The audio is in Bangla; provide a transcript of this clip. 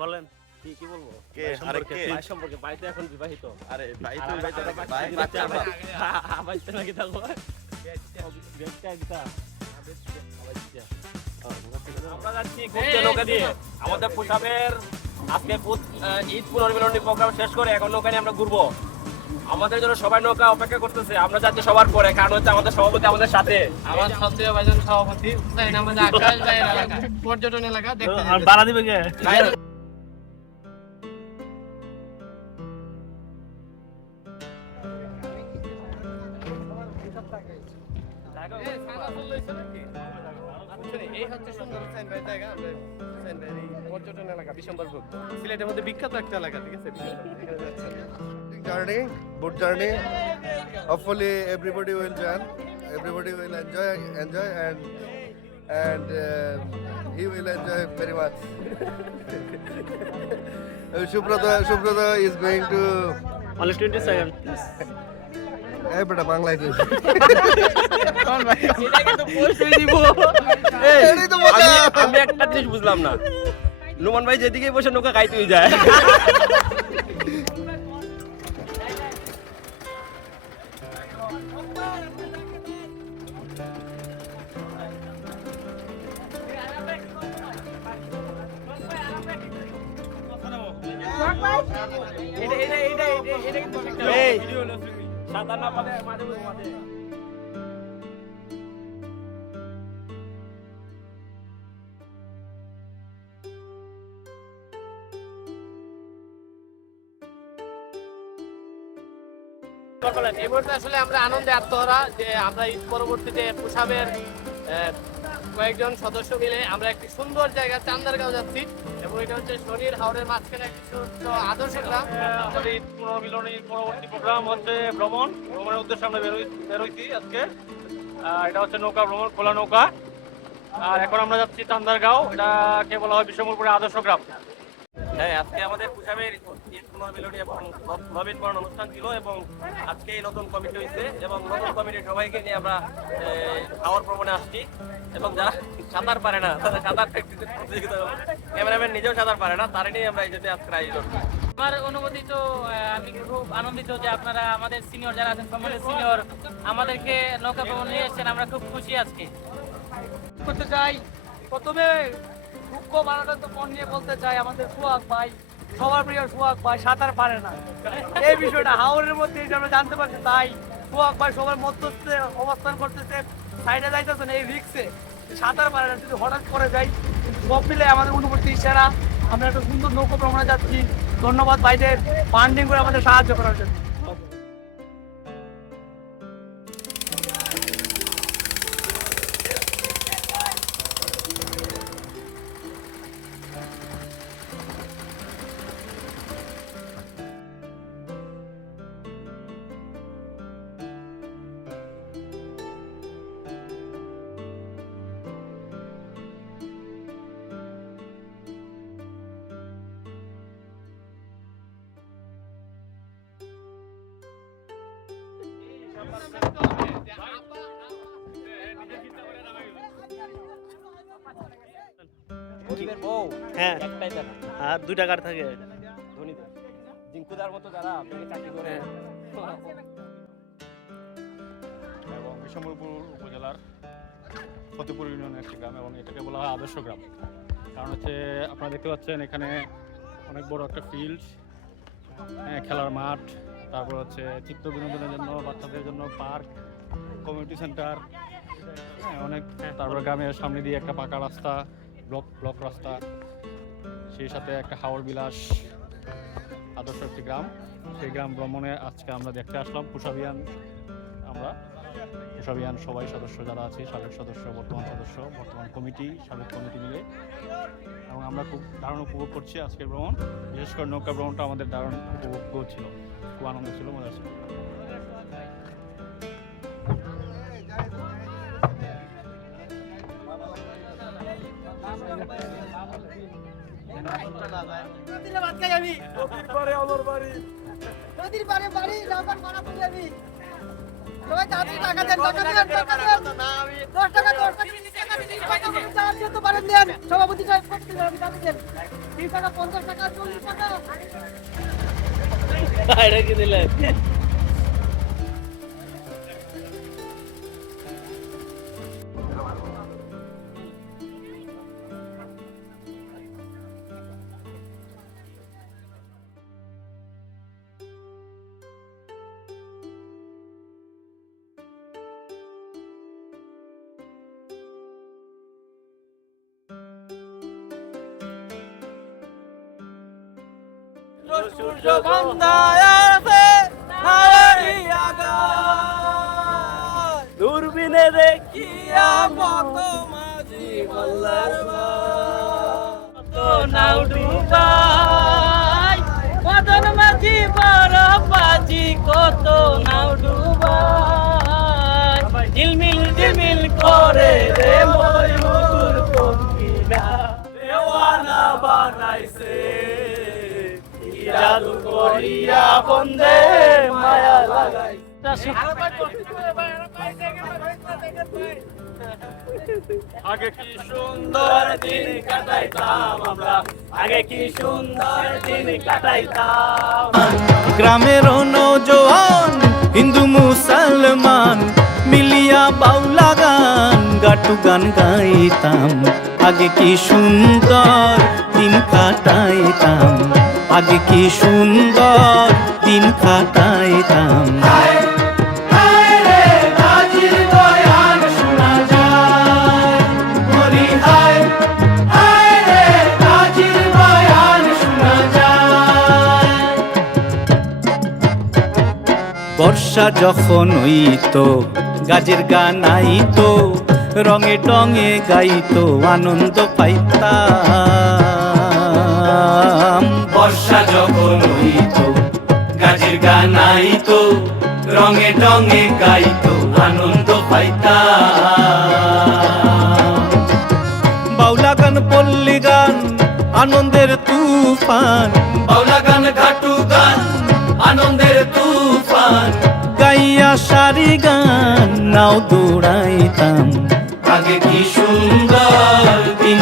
বলেন কি বলবো কে আরেককে ভাই সম্পর্কে ভাই তো এখন বিবাহিত আরে ভাই তো ভাই তো ভাই বাচ্চা বাচ্চা ভাই তো নাকি থাকো বেচটা দিতা আমরা যাচ্ছি ঘুরতে নৌকা দিয়ে আমাদের পোশাবের আজকে ঈদ পুনর্মিলনী প্রোগ্রাম শেষ করে এখন নৌকা নিয়ে আমরা ঘুরবো আমাদের জন্য সবাই নৌকা অপেক্ষা করতেছে আমরা যাচ্ছি সবার পরে কারণ হচ্ছে আমাদের সভাপতি আমাদের সাথে আমার সবচেয়ে ভাইজান সভাপতি আমাদের আকাশ ভাইয়ের এলাকা পর্যটন এলাকা দেখতে বাড়া দিবে কে এই হচ্ছে সুন্দর সাইনবাই জায়গা আমরা সাইনবাই পর্যটন এলাকা বিশম্বরপুর সিলেটের মধ্যে বিখ্যাত একটা এলাকা ঠিক আছে এখানে যাচ্ছে journey, good journey. Hopefully, everybody will join. Everybody will enjoy, and he will enjoy very much. Subrata is going to. only 20 seconds Hey, beta, Bangla it is. এটা কিন্তু বলতেই দিব এই তো মজা। আমি একটা জিনিস বুঝলাম না নোমান ভাই যেদিকে বসে নৌকা খাইতেই যায় এই সাঁতার না পারে মাঝে মাঝে এই মুহূর্তে আসলে আমরা আনন্দে আত্মহারা যে আমরা ঈদ পরবর্তীতে পোশাবের কয়েকজন সদস্য মিলে আমরা একটি সুন্দর জায়গা চান্দারগাঁও যাচ্ছি এবং এটা হচ্ছে শনির হাওরের মাঝখানে একটি সুন্দর আদর্শ গ্রাম আমাদের ঈদ পুনর্মিলনীর পরবর্তী প্রোগ্রাম হচ্ছে ভ্রমণের উদ্দেশ্যে আমরা বেরোইছি আজকে এটা হচ্ছে নৌকা ভ্রমণ খোলা নৌকা আর এখন আমরা যাচ্ছি চান্দারগাঁও এটাকে বলা হয় বিশ্বমপুরের আদর্শ গ্রাম হ্যাঁ আজকে আমাদের পোশাবের ঈদ পুনর্মিলনী এবং নবীনবরণ অনুষ্ঠান ছিল এবং আজকে নতুন কমিটি হয়েছে এবং নতুন কমিটির সবাইকে নিয়ে আমরা হাওর ভ্রমণে আসছি এবং যারা সাঁতার পারে না তারা সাঁতার প্র্যাকটিসের প্রতিযোগিতা ক্যামেরাম্যান নিজেও সাঁতার পারে না তারা নিয়ে আমরা এই যেতে আজকের আয়োজন আমার অনুভূতি তো আমি খুব আনন্দিত যে আপনারা আমাদের সিনিয়র যারা আছেন সমাজের সিনিয়র আমাদেরকে নৌকা ভ্রমণ নিয়ে এসেছেন আমরা খুব খুশি আজকে করতে চাই প্রথমে খুব আনন্দ মন নিয়ে বলতে চাই আমাদের সোহাগ ভাই সবার প্রিয় সোহাগ ভাই সাঁতার পারে না এই বিষয়টা হাওরের মধ্যে আমরা জানতে পারছি তাই সোহাগ ভাই সবার মধ্যস্থে অবস্থান করতেছে সাইডে যাইতেছেন এই রিক্সে সাঁতার পারে না যদি হঠাৎ করে যাই সব মিলে আমাদের অনুভূতি সেরা আমরা একটা সুন্দর নৌকা ভ্রমণে যাচ্ছি ধন্যবাদ ভাইদের ফান্ডিং করে আমাদের সাহায্য করার জন্য হ্যাঁ আর 2 টাকার থাকে ধনীদের জিঙ্কুদার মতো যারা চাকরি করে এবং বিশ্বম্বরপুর উপজেলার ফতেপুর ইউনিয়নের একটি গ্রাম এবং এটাকে বলা হয় আদর্শ গ্রাম কারণ হচ্ছে আপনারা দেখতে পাচ্ছেন এখানে অনেক বড় একটা ফিল্ড খেলার মাঠ তারপর হচ্ছে চিত্ত বিনোদনের জন্য বাচ্চাদের জন্য পার্ক কমিউনিটি সেন্টার অনেক তারপর গ্রামের সামনে দিয়ে একটা পাকা রাস্তা ব্লক রাস্তা সেই সাথে একটা হাওর বিলাস আদর্শ একটি গ্রাম সেই গ্রাম ভ্রমণে আজকে আমরা দেখতে আসলাম পোশাবিয়ান সবাই সদস্য যারা আছে সাবেক সদস্য বর্তমান কমিটি সাবেক কমিটি মিলে এবং আমরা খুব দারুণ উপভোগ করছি আজকের ভ্রমণ বিশেষ করে নৌকা ভ্রমণটা আমাদের দারুণ উপভোগ ছিল খুব আনন্দ ছিল মজা ছিল সবাই টাকা দেন 10 টাকা সভাপতি সাহেব করতে আমি দাবি দেন 30 টাকা 50 টাকা 40 টাকা এটা কি দিলেন? সূর্য গন্ধায় আছে হাওয়ারি আগা দূরবীনে দেখি মত মাঝি বল্লার কত নাও ডুবাই মদন মাঝি বড় বাজি কত নাও ডুবাই ঝিলমিল ঝিলমিল করে রে ময়ূর পঙ্খিরা দেওয়ানা বানাইছে জাদু করিয়া বন্দে মায়া লাগাই আগে কি সুন্দর দিন কাটাইতাম আমরা আগে কি সুন্দর দিন কাটাইতাম গ্রামের নৌজওয়ান হিন্দু মুসলমান মিলিয়া বাউলা গান গাটু গান গাইতাম আগে কি সুন্দর দিন কাটাইতাম আগে কি সুন্দর দিন কাটাইতাম বর্ষা যখন হইতো গাজের গান আইতো রঙে টঙে গাইতো আনন্দ পাইতাম বর্ষা যখন হইতো গাজের গান আইতো রঙে টঙে গাইতো আনন্দ পাইতাম বাউলা গান পল্লী গান আনন্দের তুফান বাউলা গান ঘাটু গান আনন্দের তুফান গাইয়া সারি গান নাও দৌড়াইতাম আগে কি সুন্দর দিন